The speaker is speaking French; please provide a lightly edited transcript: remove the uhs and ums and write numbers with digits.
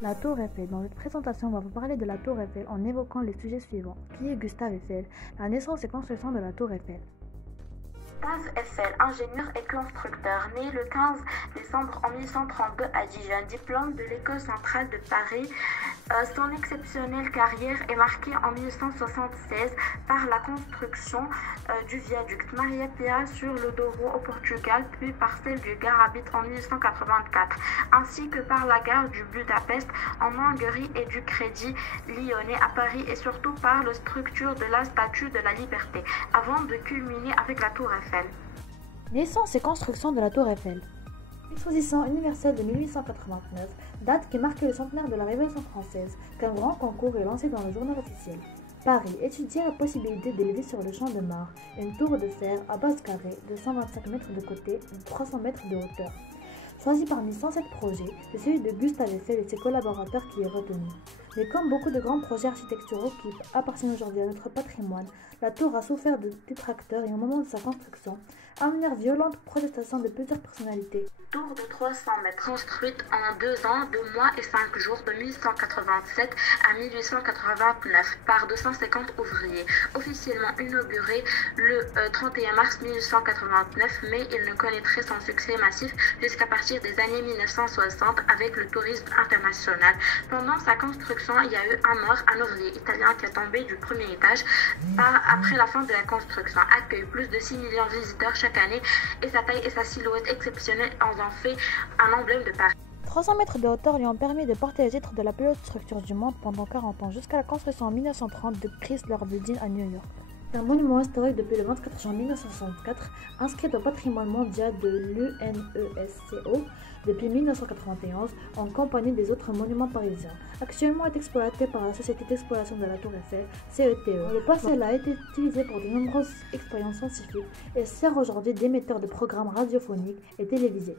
La Tour Eiffel. Dans cette présentation, on va vous parler de la Tour Eiffel en évoquant les sujets suivants. Qui est Gustave Eiffel? La naissance et construction de la Tour Eiffel. Gustave Eiffel, ingénieur et constructeur, né le 15 décembre en 1832 à Dijon, diplôme de l'École centrale de Paris. Son exceptionnelle carrière est marquée en 1876 par la construction du viaduc Maria Pia sur le Douro au Portugal, puis par celle du Garabit en 1884, ainsi que par la gare du Budapest en Hongrie et du Crédit Lyonnais à Paris, et surtout par la structure de la Statue de la Liberté, avant de culminer avec la Tour Eiffel. Naissance et construction de la Tour Eiffel. L'exposition universelle de 1889, date qui marque le centenaire de la Révolution française, qu'un grand concours est lancé dans le journal officiel. Paris étudia la possibilité d'élever sur le champ de Mars une tour de fer à base carrée de 125 mètres de côté et de 300 mètres de hauteur. Choisi parmi 107 projets, c'est celui de Gustave Eiffel et ses collaborateurs qui est retenu. Mais comme beaucoup de grands projets architecturaux qui appartiennent aujourd'hui à notre patrimoine, la tour a souffert de détracteurs et au moment de sa construction, amenèrent violente protestation de plusieurs personnalités. Tour de 300 mètres, construite en 2 ans, 2 mois et 5 jours de 1887 à 1889 par 250 ouvriers. Officiellement inaugurée le 31 mars 1889, mais il ne connaîtrait son succès massif jusqu'à partir des années 1960 avec le tourisme international. Pendant sa construction, il y a eu un mort, un ouvrier italien qui est tombé du premier étage après la fin de la construction. Accueille plus de 6 millions de visiteurs chaque année et sa taille et sa silhouette exceptionnelle en fait un emblème de Paris. 300 mètres de hauteur lui ont permis de porter le titre de la plus haute structure du monde pendant 40 ans, jusqu'à la construction en 1930 de Chrysler Building à New York. C'est un monument historique depuis le 24 juin 1964, inscrit au patrimoine mondial de l'UNESCO depuis 1991, en compagnie des autres monuments parisiens. Actuellement est exploité par la Société d'exploration de la Tour Eiffel, CETE. Le passé, elle a été utilisé pour de nombreuses expériences scientifiques et sert aujourd'hui d'émetteur de programmes radiophoniques et télévisés.